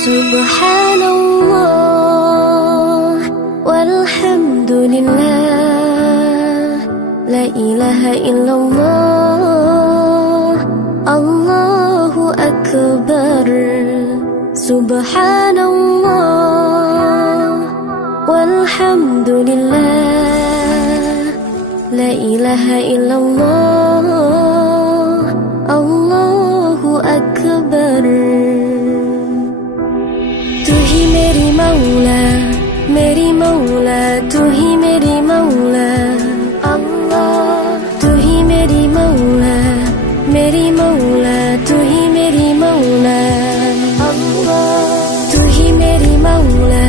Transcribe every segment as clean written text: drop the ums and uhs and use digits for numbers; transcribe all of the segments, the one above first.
Subhanallah walhamdulillah, la ilaha illallah, Allahu akbar. Subhanallah walhamdulillah, la ilaha illallah, Allahu akbar. तू ही मेरी मौला, मेरी मौला, तू ही मेरी मौला अल्लाह। तू ही मेरी मौला, मेरी मौला, तू ही मेरी मौला अल्लाह। तू ही मेरी मौला,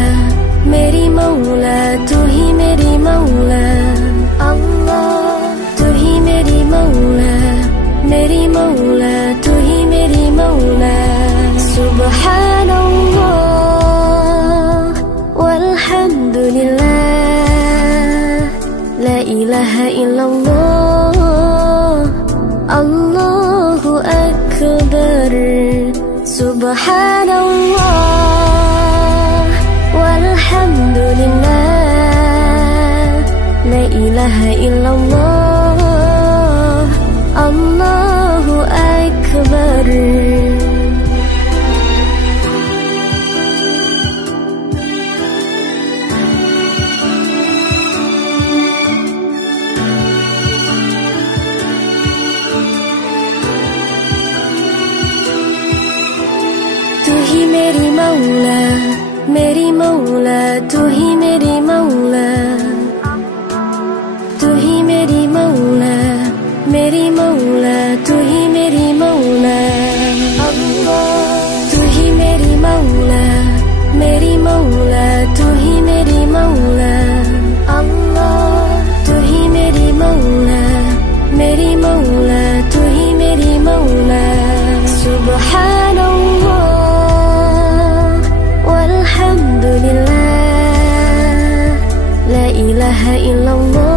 मेरी मौला, तू ही मेरी मौला अल्लाह। तू ही मेरी मौला, मेरी मौला, तू ही मेरी मौला। Subhanallah walhamdulillah, la ilaha illallah, Allahu akbar. Subhanallah walhamdulillah, la ilaha illallah, Allahu akbar. तू ही मेरी मौला, मेरी मौला, तू ही मेरी मौला। तू ही मेरी मौला, मेरी मौला, तू ही मेरी मौला अल्लाह। तू ही मेरी मौला, मेरी मौला, तू ही मेरी मौला अल्लाह। तू ही मेरी मौला, मेरी मौला, तू ही मेरी मौला। Subhanallah walhamdulillah, la ilaha illallah,